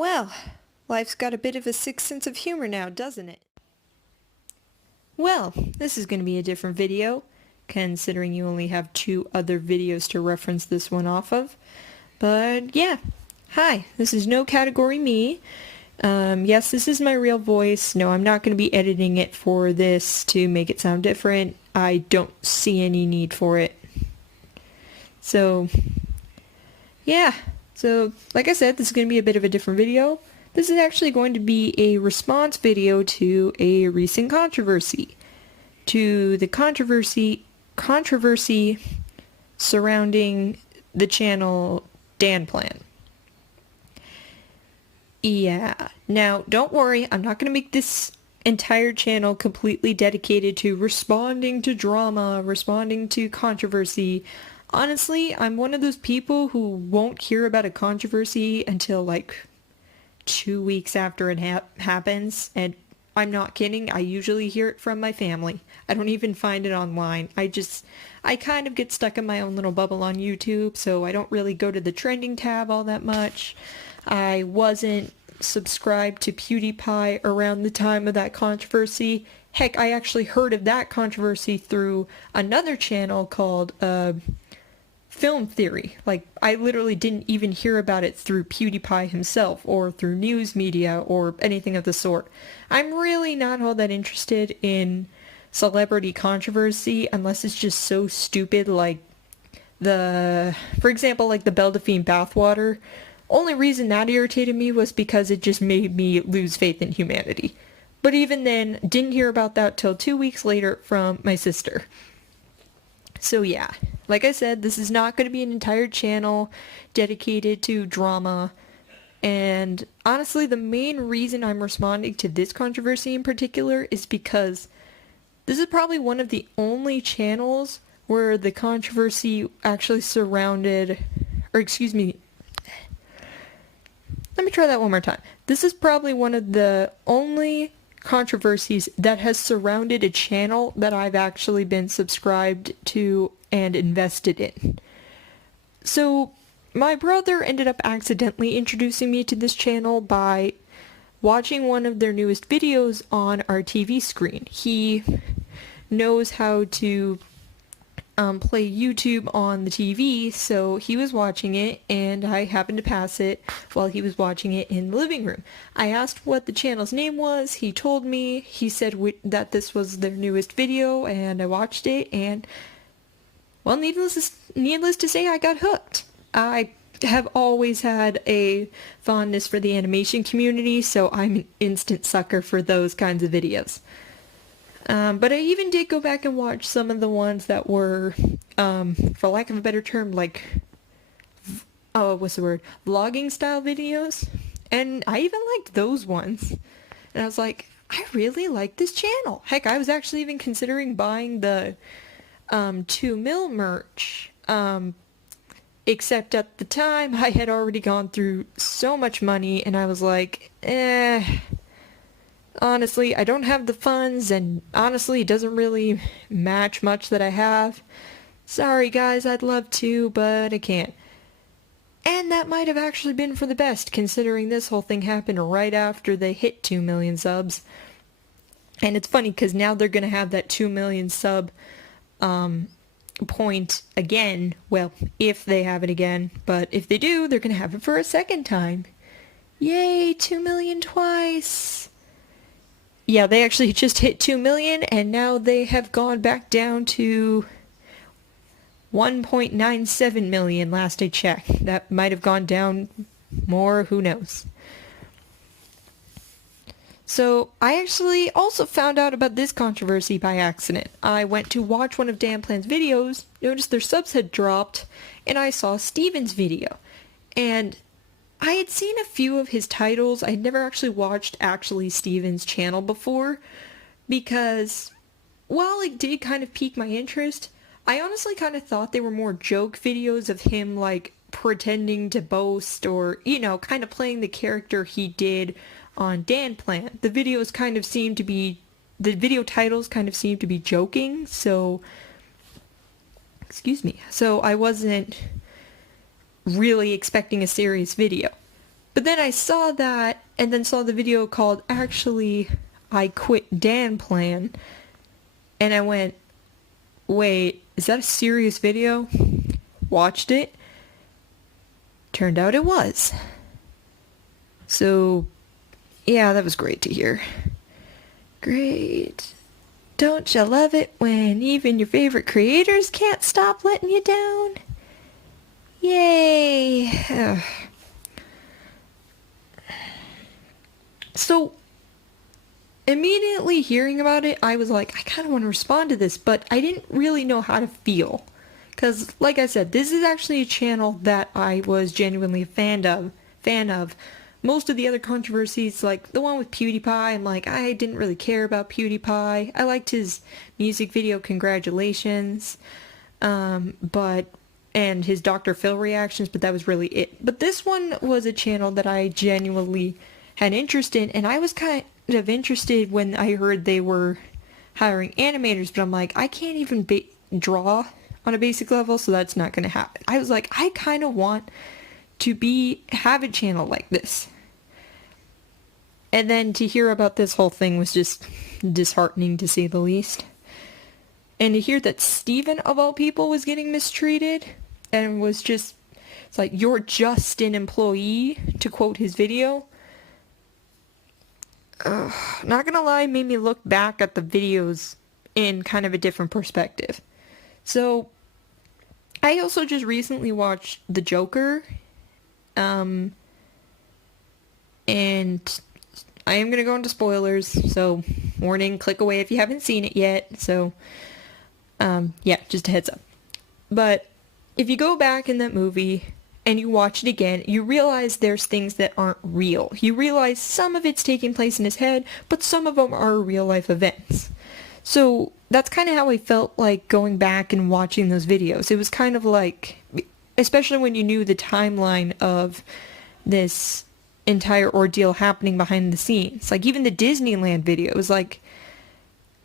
Well, life's got a bit of a sick sense of humor now, doesn't it? Well, this is going to be a different video, considering you only have two other videos to reference this one off of. But yeah, hi, this is No Category Me. Yes, this is my real voice. No, I'm not going to be editing it for this to make it sound different. I don't see any need for it. So, yeah. So, like I said, this is going to be a bit of a different video. This is actually going to be a response video to a recent controversy. To the controversy surrounding the channel DanPlan. Yeah. Now, don't worry, I'm not going to make this entire channel completely dedicated to responding to drama, responding to controversy. Honestly, I'm one of those people who won't hear about a controversy until like 2 weeks after it happens, and I'm not kidding, I usually hear it from my family. I don't even find it online. I kind of get stuck in my own little bubble on YouTube, so I don't really go to the trending tab all that much. I wasn't subscribed to PewDiePie around the time of that controversy. Heck, I actually heard of that controversy through another channel called Film Theory. Like, I literally didn't even hear about it through PewDiePie himself or through news media or anything of the sort. I'm really not all that interested in celebrity controversy unless it's just so stupid, like for example, like the Belle Delphine bathwater. Only reason that irritated me was because it just made me lose faith in humanity. But even then, didn't hear about that till 2 weeks later from my sister. So yeah, like I said, this is not going to be an entire channel dedicated to drama. And honestly, the main reason I'm responding to this controversy in particular is because this is probably one of the only channels where the controversy actually surrounded, or excuse me, let me try that one more time. This is probably one of the only controversies that has surrounded a channel that I've actually been subscribed to and invested in. So, my brother ended up accidentally introducing me to this channel by watching one of their newest videos on our TV screen. He knows how to play YouTube on the TV, so he was watching it, and I happened to pass it while he was watching it in the living room. I asked what the channel's name was, he told me, he said that this was their newest video, and I watched it, and, well, needless to say, I got hooked. I have always had a fondness for the animation community, so I'm an instant sucker for those kinds of videos. But I even did go back and watch some of the ones that were, for lack of a better term, like, vlogging style videos. And I even liked those ones. And I was like, I really like this channel. Heck, I was actually even considering buying the 2mil merch. Except at the time, I had already gone through so much money, and I was like, honestly, I don't have the funds, and honestly, it doesn't really match much that I have. Sorry guys, I'd love to, but I can't. And that might have actually been for the best, considering this whole thing happened right after they hit 2 million subs. And it's funny, because now they're going to have that 2 million sub point again. Well, if they have it again. But if they do, they're going to have it for a second time. Yay, 2 million twice! Yeah, they actually just hit 2 million, and now they have gone back down to 1.97 million last I checked. That might have gone down more, who knows. So, I actually also found out about this controversy by accident. I went to watch one of DanPlan's videos, noticed their subs had dropped, and I saw Steven's video. And I had seen a few of his titles. I had never actually watched Steven's channel before, because while it did kind of pique my interest, I honestly kind of thought they were more joke videos of him, like, pretending to boast or, you know, kind of playing the character he did on DanPlan. The video titles kind of seemed to be joking, so, excuse me, so I wasn't really expecting a serious video. But then I saw that, and then saw the video called Actually I Quit DanPlan, and I went, wait, is that a serious video? Watched it. Turned out it was. So, yeah, that was great to hear. Great. Don't you love it when even your favorite creators can't stop letting you down? Yay. So, immediately hearing about it, I was like, I kind of want to respond to this, but I didn't really know how to feel. Because, like I said, this is actually a channel that I was genuinely a fan of. Most of the other controversies, like the one with PewDiePie, I'm like, I didn't really care about PewDiePie. I liked his music video, Congratulations, and his Dr. Phil reactions, but that was really it. But this one was a channel that I genuinely had interest in, and I was kind of interested when I heard they were hiring animators, but I'm like, I can't even draw on a basic level, so that's not going to happen. I was like, I kind of want to have a channel like this. And then to hear about this whole thing was just disheartening, to say the least. And to hear that Steven, of all people, was getting mistreated, and was just, it's like, you're just an employee, to quote his video. Not gonna lie, made me look back at the videos in kind of a different perspective. So, I also just recently watched The Joker, and I am going to go into spoilers, so warning, click away if you haven't seen it yet, so, yeah, just a heads up. But if you go back in that movie and you watch it again, you realize there's things that aren't real. You realize some of it's taking place in his head, but some of them are real life events. So that's kind of how I felt like going back and watching those videos. It was kind of like, especially when you knew the timeline of this entire ordeal happening behind the scenes. Like even the Disneyland video was like,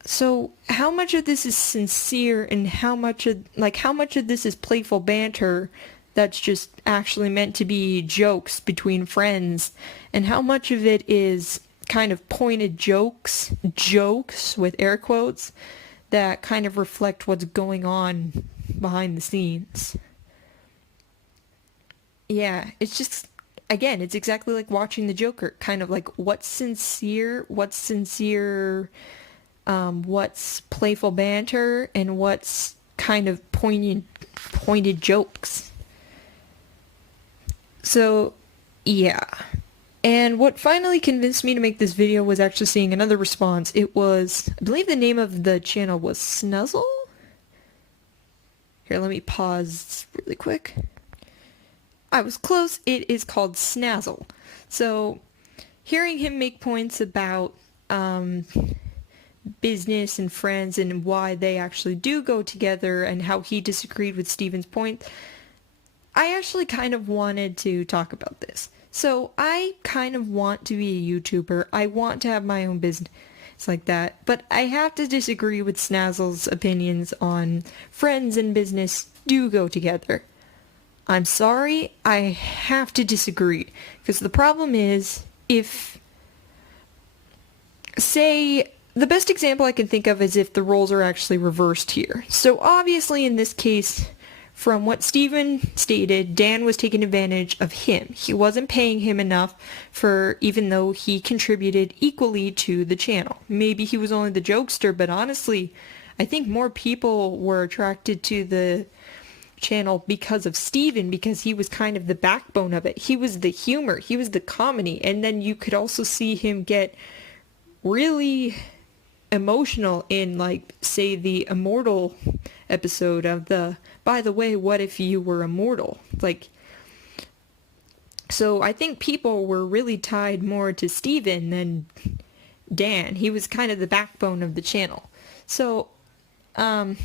so how much of this is sincere and how much of this is playful banter that's just actually meant to be jokes between friends, and how much of it is kind of pointed jokes with air quotes, that kind of reflect what's going on behind the scenes. Yeah, it's just, again, it's exactly like watching the Joker, kind of like what's sincere, what's playful banter, and what's kind of pointed jokes. So, yeah. And what finally convinced me to make this video was actually seeing another response. It was, I believe the name of the channel was Snuzzle? Here, let me pause really quick. I was close. It is called Snazzle. So, hearing him make points about business and friends and why they actually do go together and how he disagreed with Steven's point, I actually kind of wanted to talk about this. So I kind of want to be a YouTuber. I want to have my own business like that. But I have to disagree with Snazzle's opinions on friends and business do go together. I'm sorry, I have to disagree. Because the problem is, say, the best example I can think of is if the roles are actually reversed here. So obviously in this case, from what Steven stated, Dan was taking advantage of him. He wasn't paying him enough even though he contributed equally to the channel. Maybe he was only the jokester, but honestly, I think more people were attracted to the channel because of Steven, because he was kind of the backbone of it. He was the humor, he was the comedy, and then you could also see him get really emotional in, like, say, the Immortal episode of by the way, what if you were immortal? Like, so I think people were really tied more to Steven than Dan. He was kind of the backbone of the channel. So, I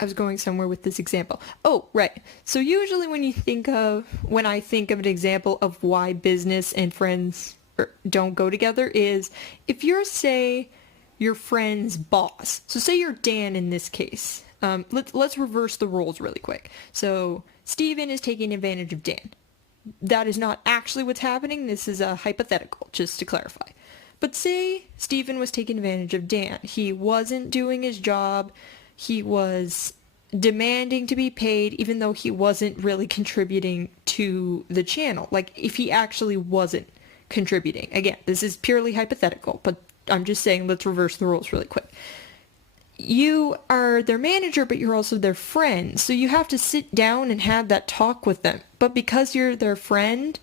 was going somewhere with this example. Oh, right. So usually when I think of an example of why business and friends don't go together is if you're, say, your friend's boss. So say you're Dan in this case. Let's reverse the roles really quick. So Steven is taking advantage of Dan. that is not actually what's happening. This is a hypothetical, just to clarify. But say Steven was taking advantage of Dan. He wasn't doing his job. He was demanding to be paid even though he wasn't really contributing to the channel. Like, if he actually wasn't contributing. Again, this is purely hypothetical, but I'm just saying let's reverse the roles really quick. You are their manager, but you're also their friend. So you have to sit down and have that talk with them. But because you're their friend,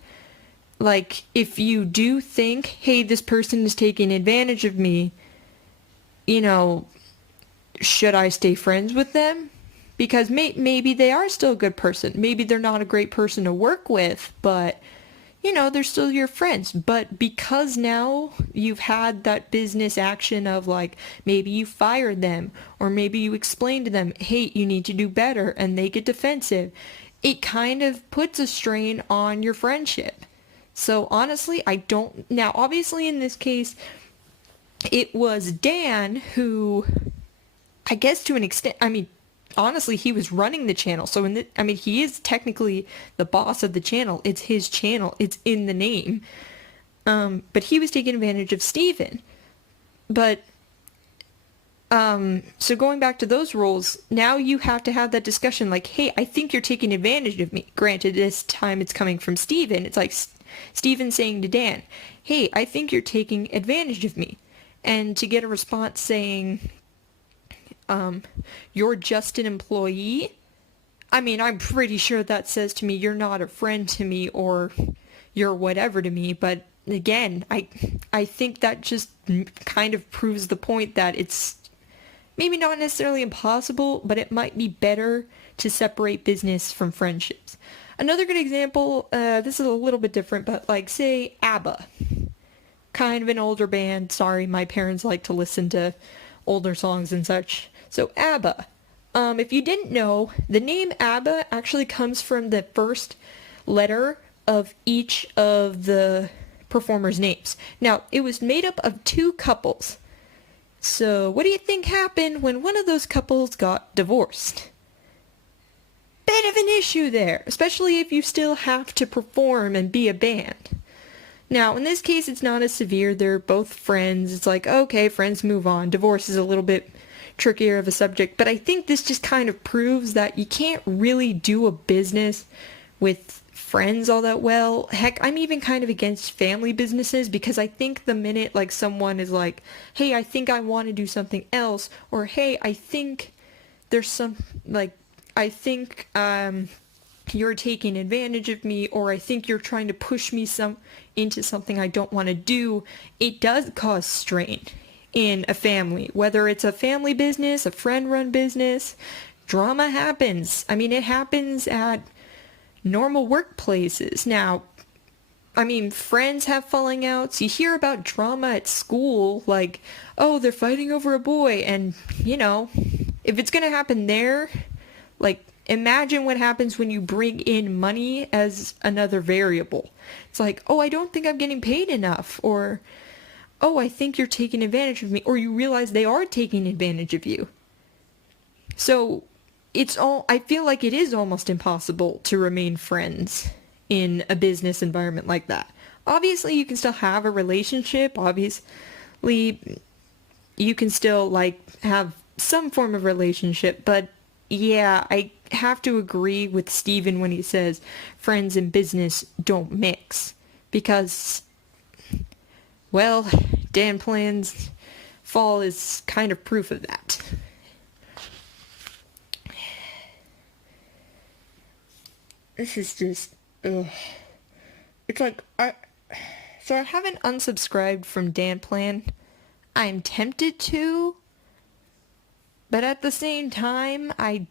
like, if you do think, hey, this person is taking advantage of me, you know, should I stay friends with them? Because maybe they are still a good person. Maybe they're not a great person to work with, but, you know, they're still your friends. But because now you've had that business action of, like, maybe you fired them, or maybe you explained to them, hey, you need to do better, and they get defensive, it kind of puts a strain on your friendship. So honestly, I don't... Now, obviously in this case, it was Dan who, I guess to an extent, I mean, honestly, he was running the channel. So he is technically the boss of the channel. It's his channel. It's in the name. But he was taking advantage of Steven. But so going back to those roles, now you have to have that discussion like, hey, I think you're taking advantage of me. Granted, this time it's coming from Steven. It's like Steven saying to Dan, hey, I think you're taking advantage of me. And to get a response saying, you're just an employee. I mean, I'm pretty sure that says to me, you're not a friend to me, or you're whatever to me. But again, I think that just kind of proves the point that it's maybe not necessarily impossible, but it might be better to separate business from friendships. Another good example, this is a little bit different, but like, say, ABBA. Kind of an older band. Sorry, my parents like to listen to older songs and such. So ABBA. If you didn't know, the name ABBA actually comes from the first letter of each of the performers' names. Now, it was made up of two couples. So what do you think happened when one of those couples got divorced? Bit of an issue there, especially if you still have to perform and be a band. Now, in this case, it's not as severe. They're both friends. It's like, okay, friends move on. Divorce is a little bit trickier of a subject, but I think this just kind of proves that you can't really do a business with friends all that well. Heck, I'm even kind of against family businesses, because I think the minute like someone is like, hey, I think I want to do something else, or hey, I think there's some, like, I think you're taking advantage of me, or I think you're trying to push me into something I don't want to do, it does cause strain in a family. Whether it's a family business, a friend-run business, drama happens. I mean, it happens at normal workplaces. Now, I mean, friends have falling outs. You hear about drama at school, like, oh, they're fighting over a boy, and, you know, if it's gonna happen there, like, imagine what happens when you bring in money as another variable. It's like, oh, I don't think I'm getting paid enough, or, oh, I think you're taking advantage of me, or you realize they are taking advantage of you. So, I feel like it is almost impossible to remain friends in a business environment like that. Obviously, you can still have a relationship. Obviously, you can still, like, have some form of relationship, but yeah, I have to agree with Steven when he says friends and business don't mix. Because, well, DanPlan's fall is kind of proof of that. This is just, ugh. It's like, so I haven't unsubscribed from DanPlan. I'm tempted to, but at the same time, I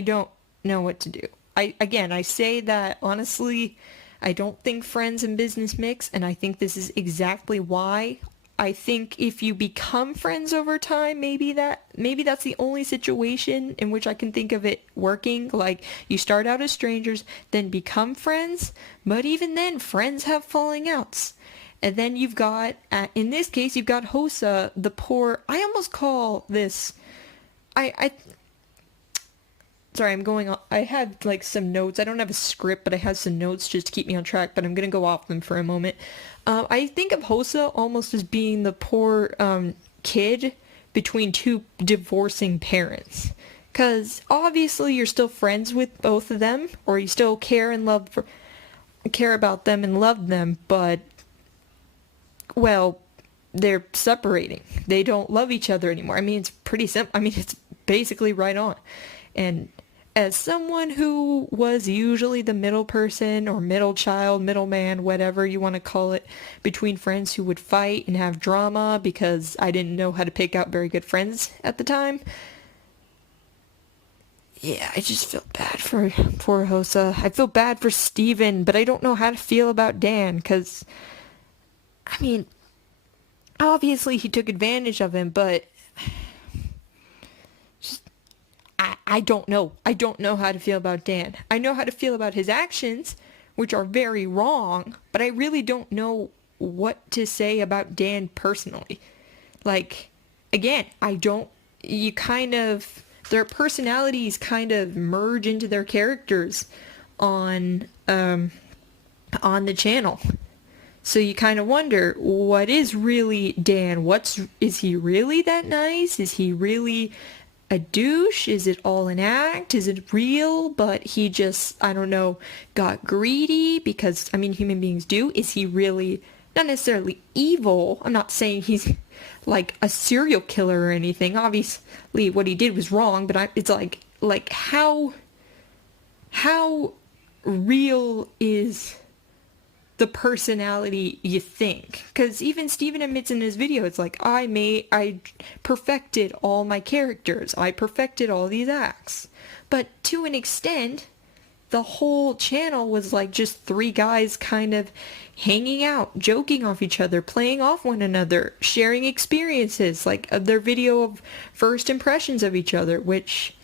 don't know what to do. I say that honestly, I don't think friends and business mix, and I think this is exactly why. I think if you become friends over time, maybe that's the only situation in which I can think of it working. Like, you start out as strangers, then become friends, but even then, friends have falling outs. And then you've got, in this case, you've got Hosa, the poor, I almost call this, sorry, I'm going on. I had like some notes. I don't have a script, but I had some notes just to keep me on track, but I'm going to go off them for a moment. I think of Hosa almost as being the poor kid between two divorcing parents. Because obviously you're still friends with both of them, or you still care about them and love them, but, well, they're separating. They don't love each other anymore. I mean, it's pretty simple. I mean, it's basically right on. And as someone who was usually the middle person or middle child, middle man, whatever you want to call it, between friends who would fight and have drama because I didn't know how to pick out very good friends at the time. Yeah, I just feel bad for poor Hosa. I feel bad for Steven, but I don't know how to feel about Dan because, I mean, obviously he took advantage of him, but I don't know. I don't know how to feel about Dan. I know how to feel about his actions, which are very wrong, but I really don't know what to say about Dan personally. Like, again, their personalities kind of merge into their characters on the channel. So you kind of wonder, what is really Dan? Is he really that nice? Is he really a douche? Is it all an act? Is it real? But he just, I don't know, got greedy because, I mean, human beings do. Is he really not necessarily evil? I'm not saying he's like a serial killer or anything. Obviously, what he did was wrong, but it's like how real is the personality you think? Because even Steven admits in his video, it's like, I perfected all my characters. I perfected all these acts. But to an extent, the whole channel was like just three guys kind of hanging out, joking off each other, playing off one another, sharing experiences, like their video of first impressions of each other, which,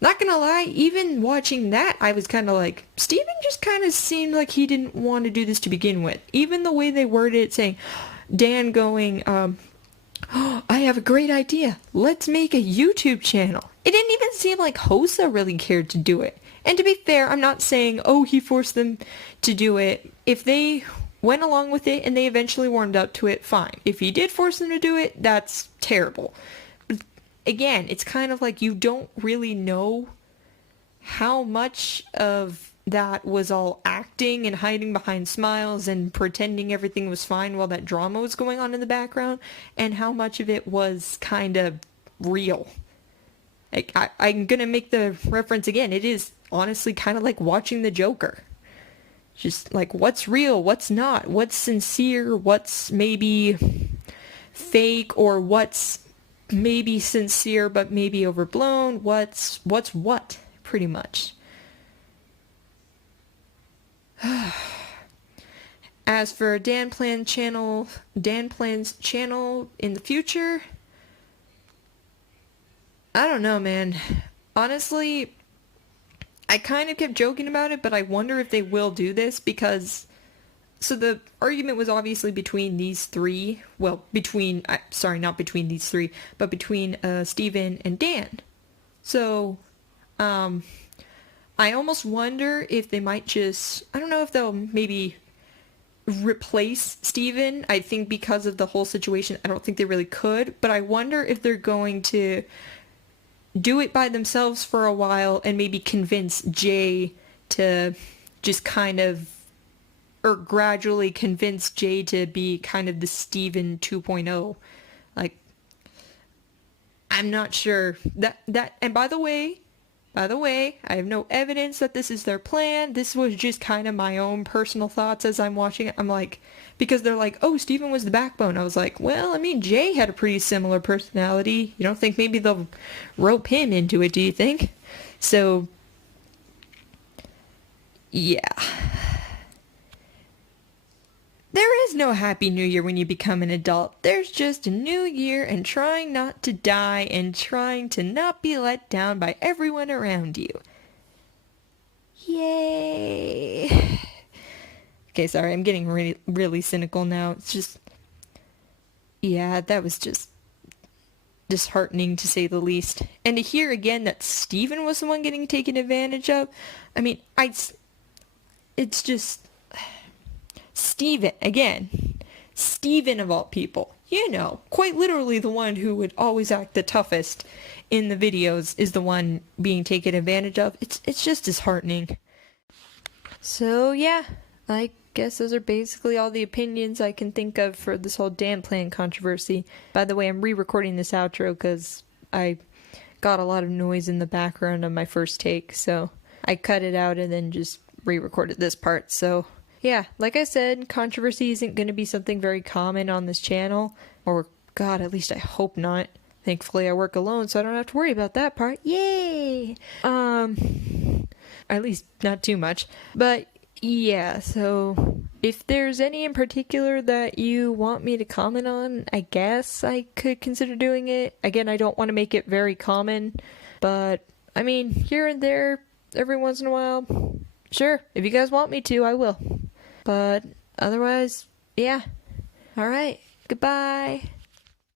not gonna lie, even watching that, I was kind of like, Steven just kind of seemed like he didn't want to do this to begin with. Even the way they worded it, saying, Dan going, oh, I have a great idea. Let's make a YouTube channel. It didn't even seem like Hosa really cared to do it. And to be fair, I'm not saying, oh, he forced them to do it. If they went along with it and they eventually warmed up to it, fine. If he did force them to do it, that's terrible. Again, it's kind of like you don't really know how much of that was all acting and hiding behind smiles and pretending everything was fine while that drama was going on in the background, and how much of it was kind of real. Like, I'm gonna make the reference again. It is honestly kind of like watching the Joker. Just like, what's real, what's not, what's sincere, what's maybe fake, or what's maybe sincere but maybe overblown, what's what, pretty much. As for DanPlan's channel in the future, I don't know, man. Honestly, I kind of kept joking about it, but I wonder if they will do this because, so the argument was obviously between these three, well, not between these three, but between Steven and Dan. So, I almost wonder if they might just, I don't know if they'll maybe replace Steven. I think because of the whole situation, I don't think they really could, but I wonder if they're going to do it by themselves for a while and maybe convince Jay to just kind of, or gradually convince Jay to be kind of the Steven 2.0. Like, I'm not sure. And by the way, I have no evidence that this is their plan. This was just kind of my own personal thoughts as I'm watching it. I'm like, because they're like, oh, Steven was the backbone. I was like, well, I mean, Jay had a pretty similar personality. You don't think maybe they'll rope him into it, do you think? So, yeah. There is no happy new year when you become an adult. There's just a new year and trying not to die and trying to not be let down by everyone around you. Yay. Okay, sorry, I'm getting really cynical now. It's just, yeah, that was just disheartening to say the least. And to hear again that Steven was the one getting taken advantage of, I mean, it's just, Steven, again, Steven of all people, you know, quite literally the one who would always act the toughest in the videos is the one being taken advantage of. It's just disheartening. So yeah, I guess those are basically all the opinions I can think of for this whole DanPlan controversy. By the way, I'm re-recording this outro because I got a lot of noise in the background on my first take, so I cut it out and then just re-recorded this part. So yeah, like I said, controversy isn't going to be something very common on this channel, or God, at least I hope not. Thankfully I work alone, so I don't have to worry about that part. Yay! At least not too much. But yeah, so if there's any in particular that you want me to comment on, I guess I could consider doing it. Again, I don't want to make it very common, but I mean, here and there, every once in a while, sure, if you guys want me to, I will. But otherwise, yeah. Alright, goodbye.